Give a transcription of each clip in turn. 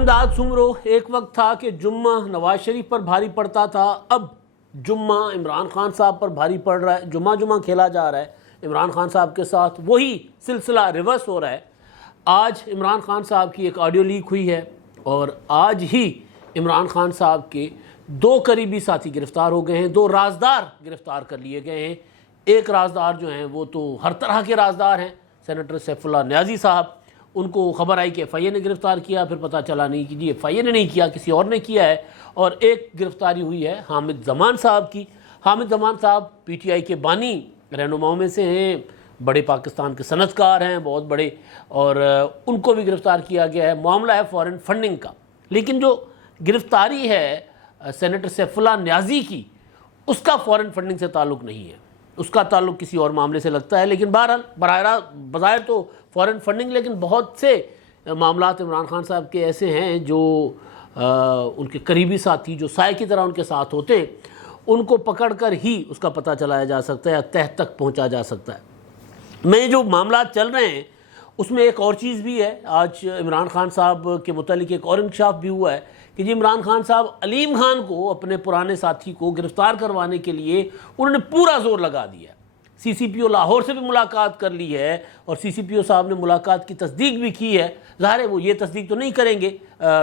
امداد سمرو ایک وقت تھا کہ جمعہ نواز شریف پر بھاری پڑتا تھا، اب جمعہ عمران خان صاحب پر بھاری پڑ رہا ہے۔ جمعہ کھیلا جا رہا ہے عمران خان صاحب کے ساتھ، وہی سلسلہ ریورس ہو رہا ہے۔ آج عمران خان صاحب کی ایک آڈیو لیک ہوئی ہے اور آج ہی عمران خان صاحب کے 2 قریبی ساتھی گرفتار ہو گئے ہیں، 2 رازدار گرفتار کر لیے گئے ہیں۔ ایک رازدار جو ہیں وہ تو ہر طرح کے رازدار ہیں، سینیٹر سیف اللہ نیازی صاحب، ان کو خبر آئی کہ ایف آئی اے نے گرفتار کیا، پھر پتہ چلا نہیں کہ جی ایف آئی اے نے نہیں کیا، کسی اور نے کیا ہے۔ اور ایک گرفتاری ہوئی ہے حامد زمان صاحب کی۔ حامد زمان صاحب پی ٹی آئی کے بانی رہنماؤں میں سے ہیں، بڑے پاکستان کے صنعت کار ہیں، بہت بڑے، اور ان کو بھی گرفتار کیا گیا ہے۔ معاملہ ہے فارن فنڈنگ کا، لیکن جو گرفتاری ہے سینیٹر سیف اللہ نیازی کی، اس کا فارن فنڈنگ سے تعلق نہیں ہے، اس کا تعلق کسی اور معاملے سے لگتا ہے۔ لیکن بہرحال بظاہر تو فارن فنڈنگ، لیکن بہت سے معاملات عمران خان صاحب کے ایسے ہیں جو ان کے قریبی ساتھی جو سائے کی طرح ان کے ساتھ ہوتے ہیں، ان کو پکڑ کر ہی اس کا پتہ چلایا جا سکتا ہے یا تہ تک پہنچا جا سکتا ہے۔ میں جو معاملات چل رہے ہیں اس میں ایک اور چیز بھی ہے۔ آج عمران خان صاحب کے متعلق ایک اور انکشاف بھی ہوا ہے کہ جی عمران خان صاحب علیم خان کو، اپنے پرانے ساتھی کو گرفتار کروانے کے لیے انہوں نے پورا زور لگا دیا ہے۔ سی سی پی او لاہور سے بھی ملاقات کر لی ہے اور سی سی پی او صاحب نے ملاقات کی تصدیق بھی کی ہے۔ ظاہر ہے وہ یہ تصدیق تو نہیں کریں گے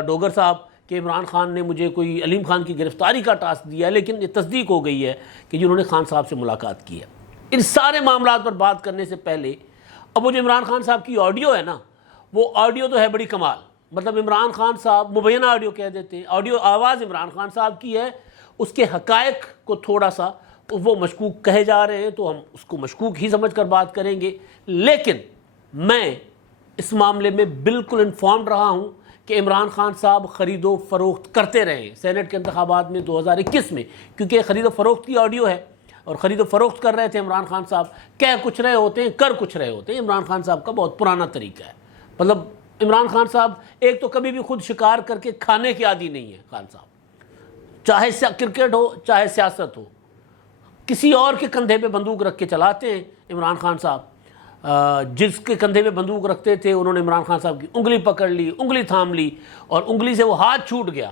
ڈوگر صاحب کہ عمران خان نے مجھے کوئی علیم خان کی گرفتاری کا ٹاسک دیا ہے، لیکن یہ تصدیق ہو گئی ہے کہ انہوں نے خان صاحب سے ملاقات کی ہے۔ ان سارے معاملات پر بات کرنے سے پہلے اب وہ جو عمران خان صاحب کی آڈیو ہے نا، وہ آڈیو تو ہے بڑی کمال، مطلب عمران خان صاحب مبینہ آڈیو کہہ دیتے ہیں، آڈیو آواز عمران خان صاحب کی ہے، اس کے حقائق کو تھوڑا سا وہ مشکوک کہے جا رہے ہیں تو ہم اس کو مشکوک ہی سمجھ کر بات کریں گے۔ لیکن میں اس معاملے میں بالکل انفارمڈ رہا ہوں کہ عمران خان صاحب خرید و فروخت کرتے رہے ہیں سینٹ کے انتخابات میں 2021 میں، کیونکہ خرید و فروخت کی آڈیو ہے اور خرید و فروخت کر رہے تھے عمران خان صاحب، کہہ کچھ رہے ہوتے ہیں کر کچھ رہے ہوتے ہیں۔ عمران خان صاحب کا بہت پرانا طریقہ ہے، مطلب عمران خان صاحب ایک تو کبھی بھی خود شکار کر کے کھانے کے عادی نہیں ہے خان صاحب، چاہے کرکٹ ہو چاہے سیاست ہو، کسی اور کے کندھے پہ بندوق رکھ کے چلاتے ہیں عمران خان صاحب۔ جس کے کندھے پہ بندوق رکھتے تھے انہوں نے عمران خان صاحب کی انگلی پکڑ لی، انگلی تھام لی، اور انگلی سے وہ ہاتھ چھوٹ گیا۔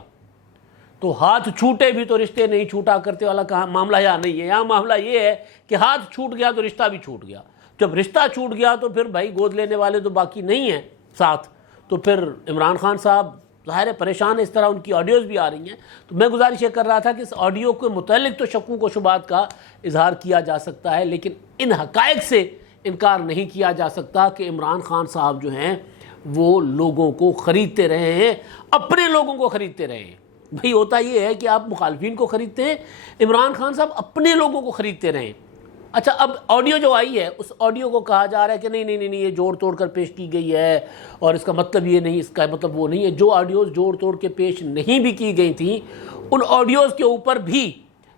تو ہاتھ چھوٹے بھی تو رشتے نہیں چھوٹا کرتے والا کہاں معاملہ یہاں نہیں ہے، یہاں معاملہ یہ ہے کہ ہاتھ چھوٹ گیا تو رشتہ بھی چھوٹ گیا۔ جب رشتہ چھوٹ گیا تو پھر بھائی گود لینے والے تو باقی نہیں ہیں ساتھ، تو پھر عمران خان صاحب ظاہر ہے پریشان ہے، اس طرح ان کی آڈیوز بھی آ رہی ہیں۔ تو میں گزارش یہ کر رہا تھا کہ اس آڈیو کے متعلق تو شکوک و شبہات کا اظہار کیا جا سکتا ہے، لیکن ان حقائق سے انکار نہیں کیا جا سکتا کہ عمران خان صاحب جو ہیں وہ لوگوں کو خریدتے رہے ہیں، اپنے لوگوں کو خریدتے رہے ہیں۔ بھئی ہوتا یہ ہے کہ آپ مخالفین کو خریدتے ہیں، عمران خان صاحب اپنے لوگوں کو خریدتے رہے ہیں۔ اچھا، اب آڈیو جو آئی ہے اس آڈیو کو کہا جا رہا ہے کہ نہیں یہ جوڑ توڑ کر پیش کی گئی ہے اور اس کا مطلب یہ نہیں، اس کا مطلب وہ نہیں ہے۔ جو آڈیوز جوڑ توڑ کے پیش نہیں بھی کی گئی تھیں، ان آڈیوز کے اوپر بھی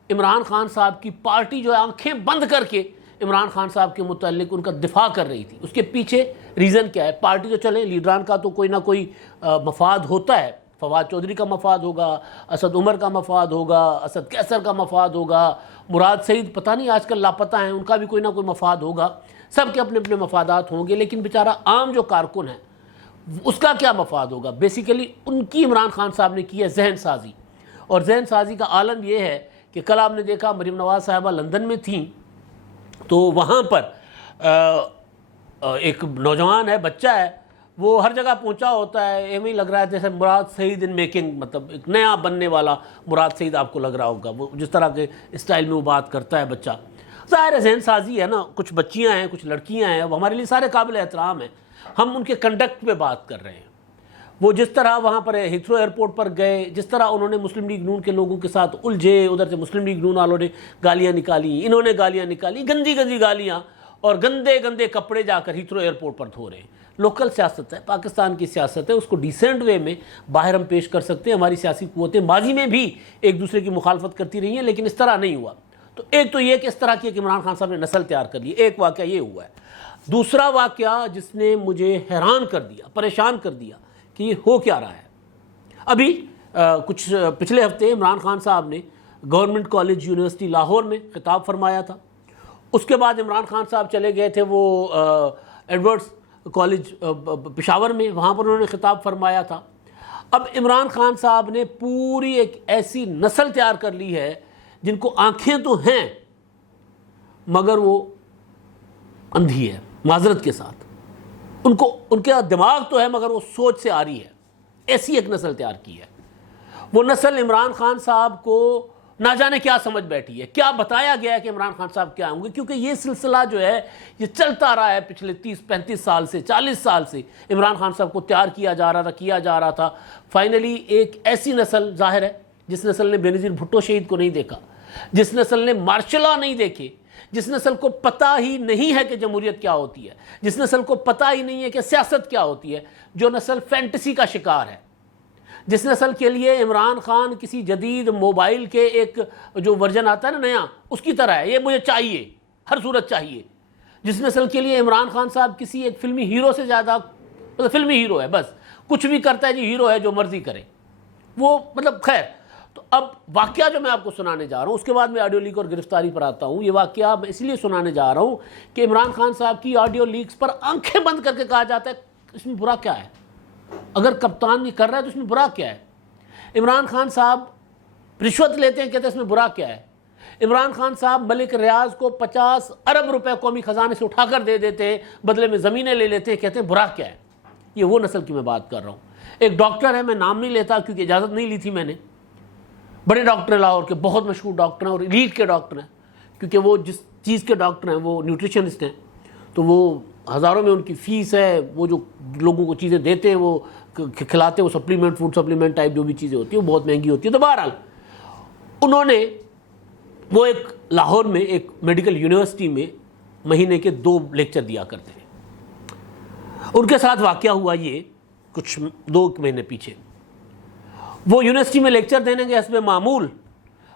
عمران خان صاحب کی پارٹی جو ہے آنکھیں بند کر کے عمران خان صاحب کے متعلق ان کا دفاع کر رہی تھی۔ اس کے پیچھے ریزن کیا ہے؟ پارٹی تو چلیں لیڈران کا تو کوئی نہ کوئی مفاد ہوتا ہے، فواد چودھری کا مفاد ہوگا، اسد عمر کا مفاد ہوگا، اسد کیسر کا مفاد ہوگا، مراد سعید پتہ نہیں آج کل لاپتہ ہیں، ان کا بھی کوئی نہ کوئی مفاد ہوگا، سب کے اپنے اپنے مفادات ہوں گے۔ لیکن بیچارہ عام جو کارکن ہے اس کا کیا مفاد ہوگا؟ بیسیکلی ان کی عمران خان صاحب نے کی ہے ذہن سازی، اور ذہن سازی کا عالم یہ ہے کہ کل آپ نے دیکھا مریم نواز صاحبہ لندن میں تھیں تو وہاں پر ایک نوجوان ہے، بچہ ہے، وہ ہر جگہ پہنچا ہوتا ہے، ایویں لگ رہا ہے جیسے مراد سعید ان میکنگ، مطلب ایک نیا بننے والا مراد سعید آپ کو لگ رہا ہوگا، وہ جس طرح کے اسٹائل میں وہ بات کرتا ہے بچہ۔ ظاہر ہے ذہن سازی ہے نا، کچھ بچیاں ہیں کچھ لڑکیاں ہیں، وہ ہمارے لیے سارے قابل احترام ہیں، ہم ان کے کنڈکٹ پہ بات کر رہے ہیں۔ وہ جس طرح وہاں پر ہیتھرو ایئرپورٹ پر گئے، جس طرح انہوں نے مسلم لیگ نون کے لوگوں کے ساتھ الجھے، ادھر سے مسلم لیگ نون والوں نے گالیاں نکالی، انہوں نے گالیاں نکالی، گندی گندی گالیاں، اور گندے گندے کپڑے جا کر ہیتھرو ایئرپورٹ پر دھو رہے ہیں۔ لوکل سیاست ہے، پاکستان کی سیاست ہے، اس کو ڈیسنٹ وے میں باہر ہم پیش کر سکتے ہیں۔ ہماری سیاسی قوتیں ماضی میں بھی ایک دوسرے کی مخالفت کرتی رہی ہیں، لیکن اس طرح نہیں ہوا۔ تو ایک تو یہ کہ اس طرح کی کہ عمران خان صاحب نے نسل تیار کر لی، ایک واقعہ یہ ہوا ہے۔ دوسرا واقعہ جس نے مجھے حیران کر دیا، پریشان کر دیا کہ یہ ہو کیا رہا ہے، ابھی کچھ پچھلے ہفتے عمران خان صاحب نے گورنمنٹ کالج یونیورسٹی لاہور میں خطاب فرمایا تھا۔ اس کے بعد عمران خان صاحب چلے گئے تھے وہ ایڈورڈز کالج پشاور میں، وہاں پر انہوں نے خطاب فرمایا تھا۔ اب عمران خان صاحب نے پوری ایک ایسی نسل تیار کر لی ہے جن کو آنکھیں تو ہیں مگر وہ اندھی ہے، معذرت کے ساتھ، ان کے دماغ تو ہے مگر وہ سوچ سے آ رہی ہے. ایسی ایک نسل تیار کی ہے. وہ نسل عمران خان صاحب کو نہ جانے کیا سمجھ بیٹھی ہے، کیا بتایا گیا ہے کہ عمران خان صاحب کیا ہوں گے، کیونکہ یہ سلسلہ جو ہے یہ چلتا رہا ہے پچھلے 30-35 سال سے، 40 سال سے عمران خان صاحب کو تیار کیا جا رہا تھا. فائنلی ایک ایسی نسل ظاہر ہے جس نسل نے بینظیر بھٹو شہید کو نہیں دیکھا، جس نسل نے مارشل لا نہیں دیکھے، جس نسل کو پتہ ہی نہیں ہے کہ جمہوریت کیا ہوتی ہے، جس نسل کو پتہ ہی نہیں ہے کہ سیاست کیا ہوتی ہے، جو نسل فینٹیسی کا شکار ہے، جس نسل کے لیے عمران خان کسی جدید موبائل کے ایک جو ورژن آتا ہے نا نیا، اس کی طرح ہے، یہ مجھے چاہیے، ہر صورت چاہیے. جس نسل کے لیے عمران خان صاحب کسی ایک فلمی ہیرو سے زیادہ، مطلب فلمی ہیرو ہے، بس کچھ بھی کرتا ہے جی ہیرو ہے، جو مرضی کرے وہ، مطلب خیر. تو اب واقعہ جو میں آپ کو سنانے جا رہا ہوں، اس کے بعد میں آڈیو لیک اور گرفتاری پر آتا ہوں. یہ واقعہ میں اس لیے سنانے جا رہا ہوں کہ عمران خان صاحب کی آڈیو لیکس پر آنکھیں بند کر کے کہا جاتا ہے اس میں برا کیا ہے، اگر کپتان نہیں کر رہا ہے تو اس میں برا کیا ہے. عمران خان صاحب رشوت لیتے ہیں، کہتے ہیں اس میں برا کیا ہے. عمران خان صاحب ملک ریاض کو 50 ارب روپے قومی خزانے سے اٹھا کر دے دیتے ہیں، بدلے میں زمینیں لے لیتے ہیں، کہتے ہیں برا کیا ہے. یہ وہ نسل کی میں بات کر رہا ہوں. ایک ڈاکٹر ہے، میں نام نہیں لیتا کیونکہ اجازت نہیں لی تھی میں نے، بڑے ڈاکٹر ہیں لاہور کے، بہت مشہور ڈاکٹر ہیں اور ایلیٹ کے ڈاکٹر ہیں، کیونکہ وہ جس چیز کے ڈاکٹر ہیں وہ نیوٹریشنسٹ ہیں، تو وہ ہزاروں میں ان کی فیس ہے. وہ جو لوگوں کو چیزیں دیتے ہیں، وہ کھلاتے ہیں، وہ سپلیمنٹ، فوڈ سپلیمنٹ ٹائپ جو بھی چیزیں ہوتی ہیں وہ بہت مہنگی ہوتی ہے. تو بہرحال انہوں نے وہ ایک لاہور میں ایک میڈیکل یونیورسٹی میں مہینے کے 2 لیکچر دیا کرتے ہیں. ان کے ساتھ واقعہ ہوا یہ کچھ 2 مہینے پیچھے. وہ یونیورسٹی میں لیکچر دینے کے حسب معمول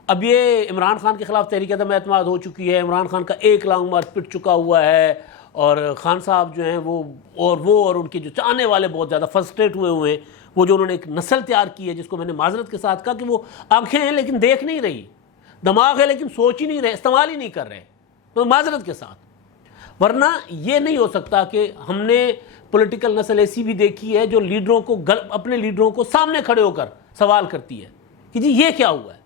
اب یہ عمران خان کے خلاف تحریک عدم اعتماد ہو چکی ہے، عمران خان کا ایک لانگ مارچ پٹ چکا ہوا ہے، اور خان صاحب جو ہیں وہ اور ان کے جو چاہنے والے بہت زیادہ فرسٹریٹ ہوئے ہیں. وہ جو انہوں نے ایک نسل تیار کی ہے جس کو میں نے معذرت کے ساتھ کہا کہ وہ آنکھیں ہیں لیکن دیکھ نہیں رہی، دماغ ہے لیکن سوچ ہی نہیں رہے، استعمال ہی نہیں کر رہے، تو معذرت کے ساتھ. ورنہ یہ نہیں ہو سکتا کہ ہم نے پولیٹیکل نسل ایسی بھی دیکھی ہے جو لیڈروں کو اپنے لیڈروں کو سامنے کھڑے ہو کر سوال کرتی ہے کہ جی یہ کیا ہوا ہے.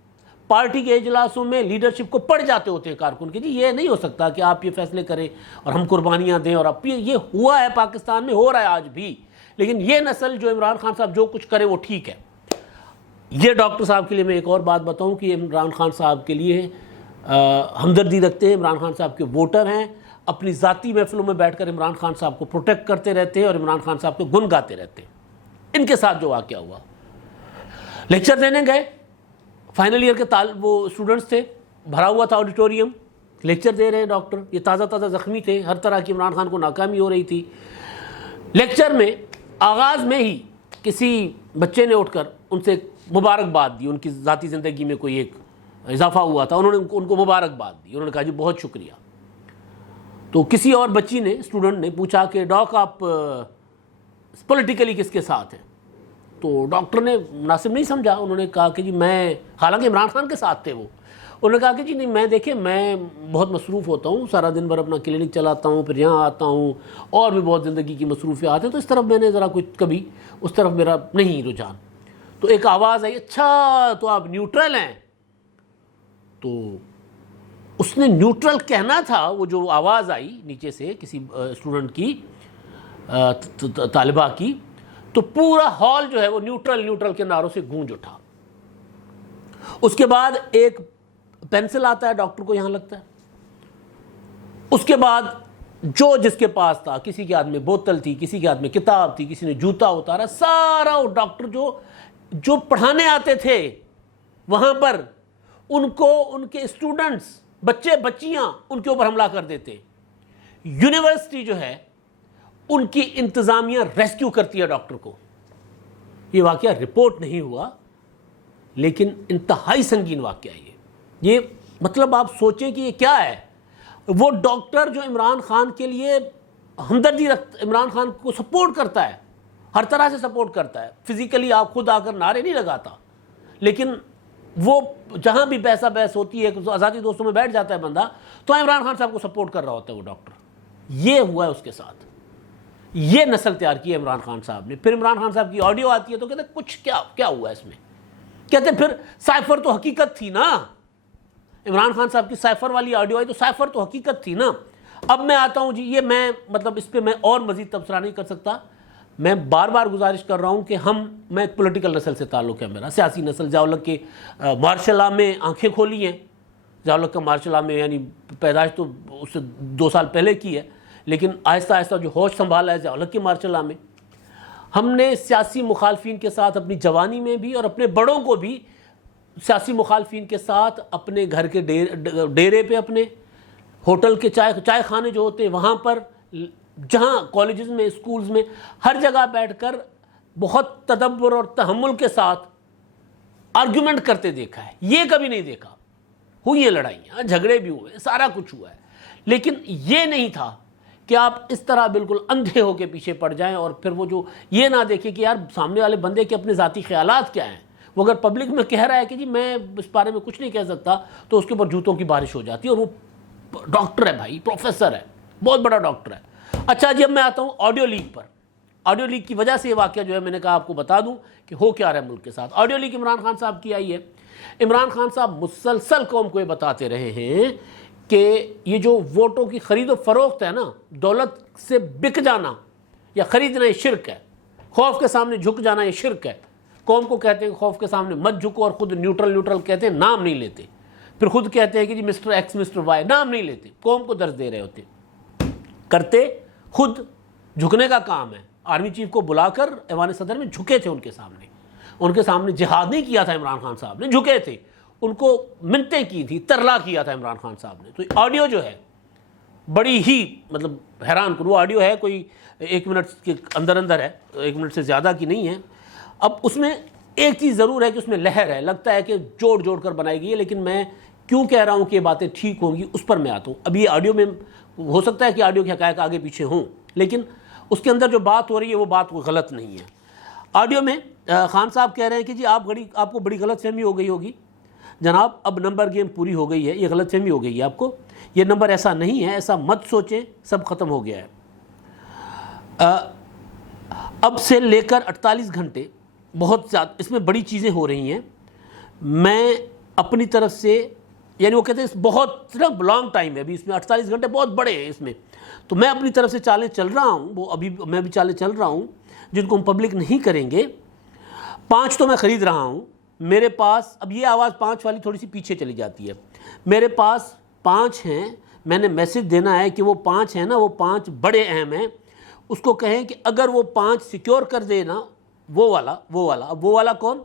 پارٹی کے اجلاسوں میں لیڈرشپ کو پڑ جاتے ہوتے ہیں کارکن کہ جی یہ نہیں ہو سکتا کہ آپ یہ فیصلے کریں اور ہم قربانیاں دیں، اور اب یہ ہوا ہے پاکستان میں، ہو رہا ہے آج بھی. لیکن یہ نسل جو عمران خان صاحب جو کچھ کرے وہ ٹھیک ہے. یہ ڈاکٹر صاحب کے لیے میں ایک اور بات بتاؤں کہ عمران خان صاحب کے لیے ہمدردی رکھتے ہیں، عمران خان صاحب کے ووٹر ہیں، اپنی ذاتی محفلوں میں بیٹھ کر عمران خان صاحب کو پروٹیکٹ کرتے رہتے ہیں اور عمران خان صاحب کو گن گاتے رہتے ہیں. ان کے ساتھ جو واقعہ ہوا، لیکچر دینے گئے، فائنل ایئر کے وہ اسٹوڈنٹس تھے، بھرا ہوا تھا آڈیٹوریم، لیکچر دے رہے ہیں ڈاکٹر، یہ تازہ زخمی تھے، ہر طرح کی عمران خان کو ناکامی ہو رہی تھی. لیکچر میں آغاز میں ہی کسی بچے نے اٹھ کر ان سے مبارکباد دی، ان کی ذاتی زندگی میں کوئی ایک اضافہ ہوا تھا، انہوں نے ان کو مبارکباد دی، انہوں نے کہا جی بہت شکریہ. تو کسی اور بچی نے، اسٹوڈنٹ نے پوچھا کہ ڈاکٹر آپ پولیٹیکلی کس کے ساتھ ہیں؟ تو ڈاکٹر نے مناسب نہیں سمجھا، انہوں نے کہا کہ جی میں، حالانکہ عمران خان کے ساتھ تھے وہ، انہوں نے کہا کہ جی نہیں میں دیکھیں میں بہت مصروف ہوتا ہوں، سارا دن بھر اپنا کلینک چلاتا ہوں، پھر یہاں آتا ہوں، اور بھی بہت زندگی کی مصروفیات ہیں، تو اس طرف میں نے ذرا کچھ کبھی اس طرف میرا نہیں رجحان. تو ایک آواز آئی، اچھا تو آپ نیوٹرل ہیں. تو اس نے نیوٹرل کہنا تھا، وہ جو آواز آئی نیچے سے کسی اسٹوڈنٹ کی، طالبہ کی، تو پورا ہال جو ہے وہ نیوٹرل کے نعروں سے گونج اٹھا. اس کے بعد ایک پینسل آتا ہے ڈاکٹر کو یہاں لگتا ہے، اس کے بعد جو جس کے پاس تھا، کسی کے ہاتھ میں بوتل تھی، کسی کے ہاتھ میں کتاب تھی، کسی نے جوتا اتارا، سارا وہ ڈاکٹر جو پڑھانے آتے تھے وہاں پر ان کو ان کے اسٹوڈنٹس، بچے بچیاں ان کے اوپر حملہ کر دیتے. یونیورسٹی جو ہے ان کی انتظامیہ ریسکیو کرتی ہے ڈاکٹر کو. یہ واقعہ رپورٹ نہیں ہوا لیکن انتہائی سنگین واقعہ یہ مطلب آپ سوچیں کہ یہ کیا ہے. وہ ڈاکٹر جو عمران خان کے لیے ہمدردی عمران خان کو سپورٹ کرتا ہے، ہر طرح سے سپورٹ کرتا ہے، فزیکلی آپ خود آ کر نعرے نہیں لگاتا، لیکن وہ جہاں بھی بحث ہوتی ہے، آزادی دوستوں میں بیٹھ جاتا ہے بندہ، تو عمران خان صاحب کو سپورٹ کر رہا ہوتا ہے وہ ڈاکٹر. یہ ہوا ہے اس کے ساتھ. یہ نسل تیار کی ہے عمران خان صاحب نے. پھر عمران خان صاحب کی آڈیو آتی ہے تو کہتے ہیں کچھ کیا ہوا اس میں. کہتے ہیں پھر سائفر تو حقیقت تھی نا. عمران خان صاحب کی سائفر والی آڈیو آئی تو سائفر تو حقیقت تھی نا. اب میں آتا ہوں جی, یہ میں مطلب اس پہ میں اور مزید تبصرہ نہیں کر سکتا. میں بار بار گزارش کر رہا ہوں کہ میں ایک پولیٹیکل نسل سے تعلق ہے میرا, سیاسی نسل. ضیاء الحق کے مارشل لاء میں آنکھیں کھولی ہیں. ضیاء الحق کا مارشل لاء میں یعنی پیدائش تو اس سے 2 سال پہلے کی ہے, لیکن آہستہ آہستہ جو ہوش سنبھالا ہے ضیاء الحق کے مارشل لاء میں. ہم نے سیاسی مخالفین کے ساتھ اپنی جوانی میں بھی اور اپنے بڑوں کو بھی سیاسی مخالفین کے ساتھ اپنے گھر کے ڈیرے پہ, اپنے ہوٹل کے چائے خانے جو ہوتے ہیں وہاں پر, جہاں کالجز میں, اسکولز میں, ہر جگہ بیٹھ کر بہت تدبر اور تحمل کے ساتھ آرگیومنٹ کرتے دیکھا ہے. یہ کبھی نہیں دیکھا. ہوئی ہیں لڑائیاں, جھگڑے بھی ہوئے, سارا کچھ ہوا ہے, لیکن یہ نہیں تھا کہ آپ اس طرح بالکل اندھے ہو کے پیچھے پڑ جائیں اور پھر وہ جو یہ نہ دیکھیں کہ یار سامنے والے بندے کے اپنے ذاتی خیالات کیا ہیں. وہ اگر پبلک میں کہہ رہا ہے کہ جی میں اس بارے میں کچھ نہیں کہہ سکتا, تو اس کے اوپر جوتوں کی بارش ہو جاتی ہے. اور وہ ڈاکٹر ہے بھائی, پروفیسر ہے, بہت بڑا ڈاکٹر ہے. اچھا جی, اب میں آتا ہوں آڈیو لیک پر. آڈیو لیک کی وجہ سے یہ واقعہ جو ہے میں نے کہا آپ کو بتا دوں کہ ہو کیا رہا ہے ملک کے ساتھ. آڈیو لیک عمران خان صاحب کی آئی ہے. عمران خان صاحب مسلسل قوم کو یہ بتاتے رہے ہیں کہ یہ جو ووٹوں کی خرید و فروخت ہے نا, دولت سے بک جانا یا خریدنا, یہ شرک ہے. خوف کے سامنے جھک جانا یہ شرک ہے. قوم کو کہتے ہیں کہ خوف کے سامنے مت جھکو, اور خود نیوٹرل کہتے ہیں, نام نہیں لیتے. پھر خود کہتے ہیں کہ جی مسٹر ایکس مسٹر وائی, نام نہیں لیتے, قوم کو درس دے رہے ہوتے. کرتے خود جھکنے کا کام ہے. آرمی چیف کو بلا کر ایوان صدر میں جھکے تھے ان کے سامنے جہاد نہیں کیا تھا عمران خان صاحب نے, جھکے تھے, ان کو منتیں کی تھی, ترلا کیا تھا عمران خان صاحب نے. تو آڈیو جو ہے بڑی ہی مطلب حیران کن وہ آڈیو ہے, کوئی 1 منٹ کے اندر ہے, 1 منٹ سے زیادہ کی نہیں ہے. اب اس میں ایک چیز ضرور ہے کہ اس میں لہر ہے, لگتا ہے کہ جوڑ کر بنائی گئی ہے, لیکن میں کیوں کہہ رہا ہوں کہ یہ باتیں ٹھیک ہوں گی اس پر میں آتا ہوں. اب یہ آڈیو میں ہو سکتا ہے کہ آڈیو کے حقائق آگے پیچھے ہوں, لیکن اس کے اندر جو بات ہو رہی ہے وہ بات غلط نہیں ہے. آڈیو میں خان صاحب کہہ رہے ہیں کہ جی آپ کو بڑی غلط فہمی ہو گئی ہوگی جناب, اب نمبر گیم پوری ہو گئی ہے, یہ غلط فہمی ہو گئی ہے آپ کو, یہ نمبر ایسا نہیں ہے, ایسا مت سوچیں, سب ختم ہو گیا ہے. اب سے لے کر 48 گھنٹے بہت زیادہ اس میں بڑی چیزیں ہو رہی ہیں. میں اپنی طرف سے یعنی وہ کہتے ہیں بہت لانگ ٹائم ہے ابھی اس میں, 48 گھنٹے بہت بڑے ہیں اس میں, تو میں اپنی طرف سے چالیں چل رہا ہوں, وہ ابھی میں بھی چالیں چل رہا ہوں جن کو ہم پبلک نہیں کریں گے. 5 تو میں خرید رہا ہوں میرے پاس. اب یہ آواز 5 والی تھوڑی سی پیچھے چلی جاتی ہے. میرے پاس 5 ہیں, میں نے میسج دینا ہے کہ وہ 5 ہیں نا, وہ 5 بڑے اہم ہیں. اس کو کہیں کہ اگر وہ 5 سیکیور کر دے نا, وہ والا اب وہ والا کون,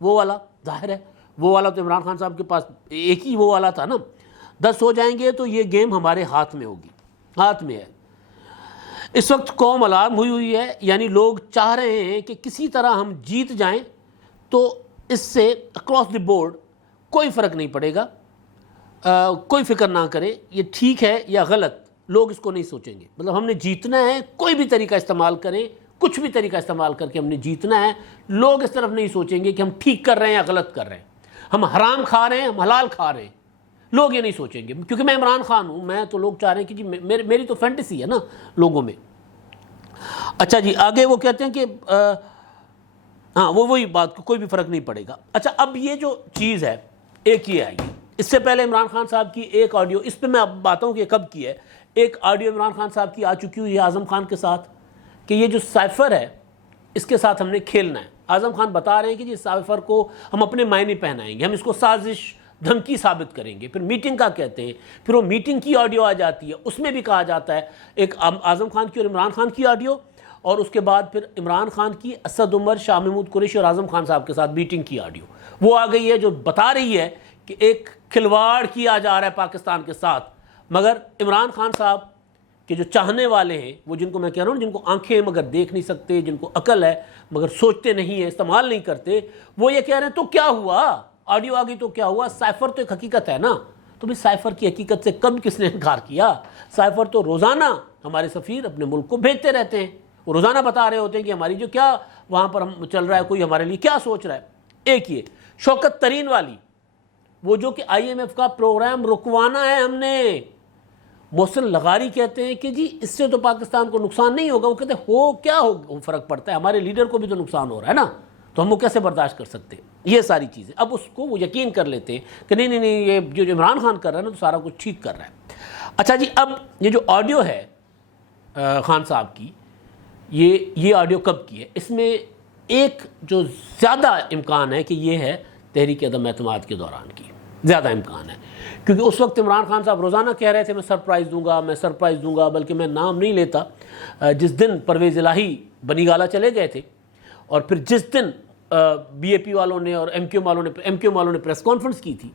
وہ والا ظاہر ہے وہ والا تو عمران خان صاحب کے پاس ایک ہی وہ والا تھا نا. 10 ہو جائیں گے تو یہ گیم ہمارے ہاتھ میں ہوگی, ہاتھ میں ہے. اس وقت قوم الارم ہوئی ہے, یعنی لوگ چاہ رہے ہیں کہ کسی طرح ہم جیت جائیں, تو اس سے اکراس دی بورڈ کوئی فرق نہیں پڑے گا. کوئی فکر نہ کرے یہ ٹھیک ہے یا غلط, لوگ اس کو نہیں سوچیں گے. مطلب ہم نے جیتنا ہے, کوئی بھی طریقہ استعمال کریں, کچھ بھی طریقہ استعمال کر کے ہم نے جیتنا ہے. لوگ اس طرف نہیں سوچیں گے کہ ہم ٹھیک کر رہے ہیں یا غلط کر رہے ہیں, ہم حرام کھا رہے ہیں ہم حلال کھا رہے ہیں. لوگ یہ نہیں سوچیں گے, کیونکہ میں عمران خان ہوں, میں تو لوگ چاہ رہے ہیں کہ جی میری تو فینٹیسی ہے نا لوگوں میں. اچھا جی, آگے وہ کہتے ہیں کہ ہاں وہی بات, کوئی بھی فرق نہیں پڑے گا. اچھا, اب یہ جو چیز ہے ایک یہ آئی, اس سے پہلے عمران خان صاحب کی ایک آڈیو, اس پہ میں اب باتوں کہ کب کی ہے, ایک آڈیو عمران خان صاحب کی آ چکی ہوئی ہے اعظم خان کے ساتھ کہ یہ جو سائفر ہے اس کے ساتھ ہم نے کھیلنا ہے. اعظم خان بتا رہے ہیں کہ جی سائفر کو ہم اپنے معنی پہنائیں گے, ہم اس کو سازش دھمکی ثابت کریں گے. پھر میٹنگ کا کہتے ہیں, پھر وہ میٹنگ کی آڈیو آ جاتی ہے, اس میں بھی کہا جاتا ہے ایک اعظم خان کی اور عمران خان کی آڈیو, اور اس کے بعد پھر عمران خان کی اسد عمر, شاہ محمود قریشی اور اعظم خان صاحب کے ساتھ میٹنگ کی آڈیو وہ آ گئی ہے, جو بتا رہی ہے کہ ایک کھلواڑ کیا جا رہا ہے پاکستان کے ساتھ. مگر عمران خان صاحب کے جو چاہنے والے ہیں, وہ جن کو میں کہہ رہا ہوں جن کو آنکھیں مگر دیکھ نہیں سکتے, جن کو عقل ہے مگر سوچتے نہیں ہیں, استعمال نہیں کرتے, وہ یہ کہہ رہے ہیں تو کیا ہوا, آڈیو آ گئی تو کیا ہوا, سائفر تو ایک حقیقت ہے نا. تو بھی سائفر کی حقیقت سے کب کس نے انکار کیا؟ سائفر تو روزانہ ہمارے سفیر اپنے ملک کو بھیجتے رہتے ہیں, وہ روزانہ بتا رہے ہوتے ہیں کہ ہماری جو کیا وہاں پر ہم چل رہا ہے, کوئی ہمارے لیے کیا سوچ رہا ہے. ایک یہ شوکت ترین والی, وہ جو کہ IMF کا پروگرام رکوانا ہے ہم نے, محسن لغاری کہتے ہیں کہ جی اس سے تو پاکستان کو نقصان نہیں ہوگا. وہ کہتے ہیں ہو کیا ہو فرق پڑتا ہے, ہمارے لیڈر کو بھی تو نقصان ہو رہا ہے نا, تو ہم وہ کیسے برداشت کر سکتے ہیں. یہ ساری چیزیں اب اس کو وہ یقین کر لیتے ہیں کہ نہیں یہ جو عمران خان کر رہا ہے نا تو سارا کچھ ٹھیک کر رہا ہے. اچھا جی, اب یہ جو آڈیو ہے خان صاحب کی, یہ آڈیو کب کی ہے؟ اس میں ایک جو زیادہ امکان ہے کہ یہ ہے تحریک عدم اعتماد کے دوران کی, زیادہ امکان ہے, کیونکہ اس وقت عمران خان صاحب روزانہ کہہ رہے تھے میں سرپرائز دوں گا, بلکہ میں نام نہیں لیتا. جس دن پرویز الہی بنی گالہ چلے گئے تھے اور پھر جس دن بی اے پی والوں نے اور ایم کیو ایم والوں نے پریس کانفرنس کی تھی,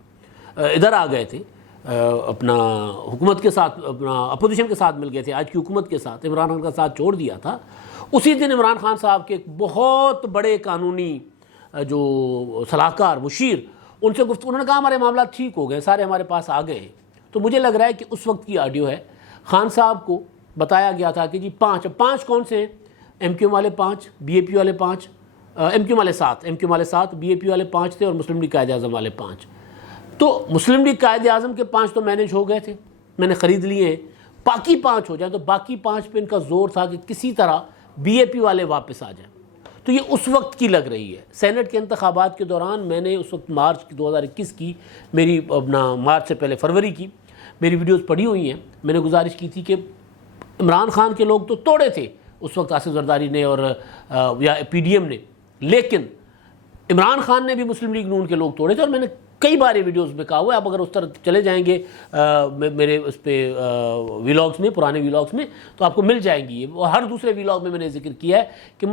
ادھر آ گئے تھے اپنا حکومت کے ساتھ, اپنا اپوزیشن کے ساتھ مل گئے تھے, آج کی حکومت کے ساتھ عمران خان کا ساتھ چھوڑ دیا تھا. اسی دن عمران خان صاحب کے ایک بہت بڑے قانونی جو صلاحکار مشیر, ان سے گفتگو, انہوں نے کہا ہمارے معاملات ٹھیک ہو گئے, سارے ہمارے پاس آ گئے ہیں. تو مجھے لگ رہا ہے کہ اس وقت کی آڈیو ہے. خان صاحب کو بتایا گیا تھا کہ جی 5 کون سے ہیں؟ ایم کیو والے 5, بی اے پی والے 5, ایم کیو والے 7, بی اے پی والے 5 تھے اور مسلم لیگ قائد اعظم والے 5. تو مسلم لیگ قائد اعظم کے 5 تو مینیج ہو گئے تھے, میں نے خرید لیے ہیں. باقی 5 ہو جائیں تو باقی 5 پہ ان کا زور تھا کہ کسی طرح بی اے پی والے واپس آ جائیں. تو یہ اس وقت کی لگ رہی ہے. سینٹ کے انتخابات کے دوران میں نے اس وقت مارچ 2021 کی, میری اپنا مارچ سے پہلے فروری کی میری ویڈیوز پڑھی ہوئی ہیں. میں نے گزارش کی تھی کہ عمران خان کے لوگ تو توڑے تھے اس وقت آصف زرداری نے اور یا پی ڈی ایم نے, لیکن عمران خان نے بھی مسلم لیگ نون کے لوگ توڑے تھے. اور میں نے کئی بار یہ ویڈیوز میں کہا ہوا ہے, آپ اگر اس طرح چلے جائیں گے میرے اس پہ ویلاگز میں, پرانے ویلاگز میں, تو آپ کو مل جائیں گی. ہر دوسرے ویلاگ میں نے ذکر کیا ہے کہ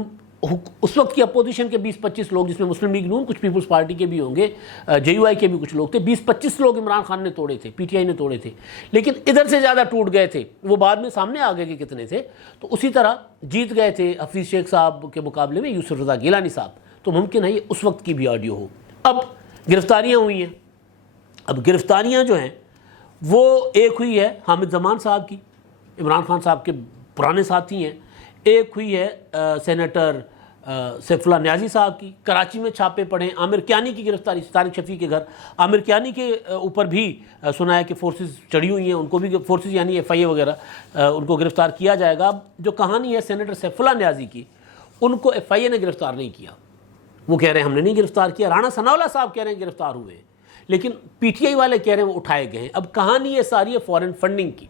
اس وقت کی اپوزیشن کے 20-25 لوگ, جس میں مسلم لیگ نون, کچھ پیپلز پارٹی کے بھی ہوں گے, جے یو آئی کے بھی کچھ لوگ تھے, 20-25 لوگ عمران خان نے توڑے تھے, پی ٹی آئی نے توڑے تھے, لیکن ادھر سے زیادہ ٹوٹ گئے تھے. وہ بعد میں سامنے آ گئے کہ کتنے تھے. تو اسی طرح جیت گئے تھے حفیظ شیخ صاحب کے مقابلے میں یوسف رضا گیلانی صاحب. تو ممکن ہے یہ اس وقت کی بھی آڈیو ہو. اب گرفتاریاں ہوئی ہیں. اب گرفتاریاں جو ہیں وہ ایک ہوئی ہے حامد زمان صاحب کی, عمران خان صاحب کے پرانے ساتھی ہیں. ایک ہوئی ہے سینیٹر سیف اللہ نیازی صاحب کی, کراچی میں چھاپے پڑے. عامر کیانی کی گرفتاری, طارق شفیع کے گھر, عامر کیانی کے اوپر بھی سنا ہے کہ فورسز چڑھی ہوئی ہیں, ان کو بھی فورسز یعنی ایف آئی اے وغیرہ ان کو گرفتار کیا جائے گا. اب جو کہانی ہے سینیٹر سیف اللہ نیازی کی, ان کو ایف آئی اے نے گرفتار نہیں کیا. وہ کہہ رہے ہیں ہم نے نہیں گرفتار کیا. رانا ثناءاللہ صاحب کہہ رہے ہیں گرفتار ہوئے ہیں, لیکن پی ٹی آئی والے کہہ رہے ہیں وہ اٹھائے گئے ہیں. اب کہانی یہ ساری ہے فورن فنڈنگ کی.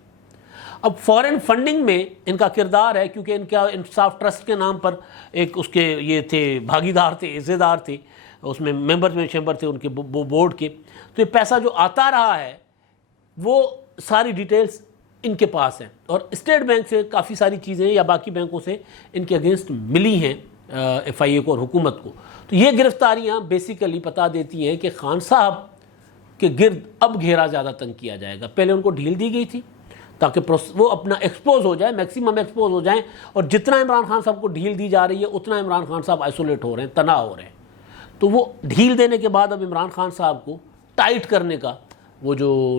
اب فورن فنڈنگ میں ان کا کردار ہے, کیونکہ ان کا انصاف ٹرسٹ کے نام پر ایک اس کے یہ تھے بھاگیدار تھے, عزت دار تھے, اس میں ممبر میں چیمبر تھے ان کے بورڈ کے. تو یہ پیسہ جو آتا رہا ہے وہ ساری ڈیٹیلز ان کے پاس ہیں, اور اسٹیٹ بینک سے کافی ساری چیزیں یا باقی بینکوں سے ان کے اگینسٹ ملی ہیں ایف آئی اے کو اور حکومت کو. تو یہ گرفتاریاں بیسیکلی بتا دیتی ہیں کہ خان صاحب کے گرد اب گھیرا زیادہ تنگ کیا جائے گا. پہلے ان کو ڈھیل دی گئی تھی تاکہ وہ اپنا ایکسپوز ہو جائے, میکسیمم ایکسپوز ہو جائیں, اور جتنا عمران خان صاحب کو ڈھیل دی جا رہی ہے اتنا عمران خان صاحب آئسولیٹ ہو رہے ہیں, تنہا ہو رہے ہیں. تو وہ ڈھیل دینے کے بعد اب عمران خان صاحب کو ٹائٹ کرنے کا وہ جو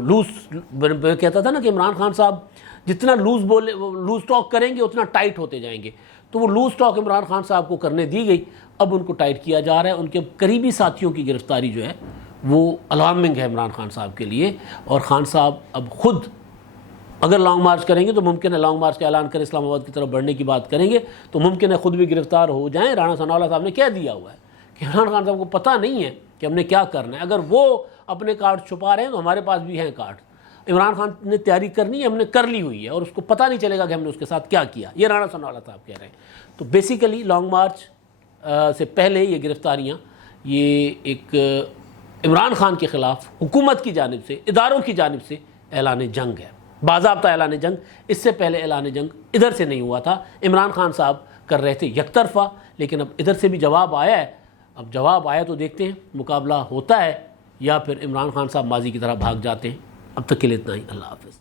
میں کہتا تھا نا کہ عمران خان صاحب جتنا لوز ٹاک کریں گے اتنا ٹائٹ ہوتے جائیں گے, تو وہ لوز ٹاک عمران خان صاحب کو کرنے دی گئی. اب ان کو ٹائٹ کیا جا رہا ہے. ان کے قریبی ساتھیوں کی گرفتاری جو ہے وہ الارمنگ ہے عمران خان صاحب کے لیے. اور خان صاحب اب خود اگر لانگ مارچ کریں گے تو ممکن ہے لانگ مارچ کا اعلان کریں, اسلام آباد کی طرف بڑھنے کی بات کریں گے تو ممکن ہے خود بھی گرفتار ہو جائیں. رانا ثناءاللہ صاحب نے کہہ دیا ہوا ہے کہ عمران خان صاحب کو پتہ نہیں ہے کہ ہم نے کیا کرنا ہے. اگر وہ اپنے کارڈ چھپا رہے ہیں تو ہمارے پاس بھی ہیں کارڈ. عمران خان نے تیاری کرنی ہے, ہم نے کر لی ہوئی ہے, اور اس کو پتہ نہیں چلے گا کہ ہم نے اس کے ساتھ کیا کیا. یہ رانا ثناءاللہ صاحب کہہ رہے ہیں. تو بیسیکلی لانگ مارچ سے پہلے یہ گرفتاریاں یہ ایک عمران خان کے خلاف حکومت کی جانب سے, اداروں کی جانب سے اعلان جنگ ہے, باضابطہ اعلان جنگ. اس سے پہلے اعلان جنگ ادھر سے نہیں ہوا تھا, عمران خان صاحب کر رہے تھے یک طرفہ, لیکن اب ادھر سے بھی جواب آیا ہے. اب جواب آیا تو دیکھتے ہیں مقابلہ ہوتا ہے یا پھر عمران خان صاحب ماضی کی طرح بھاگ جاتے ہیں. اب تک کے لیے اتنا ہی. اللہ حافظ.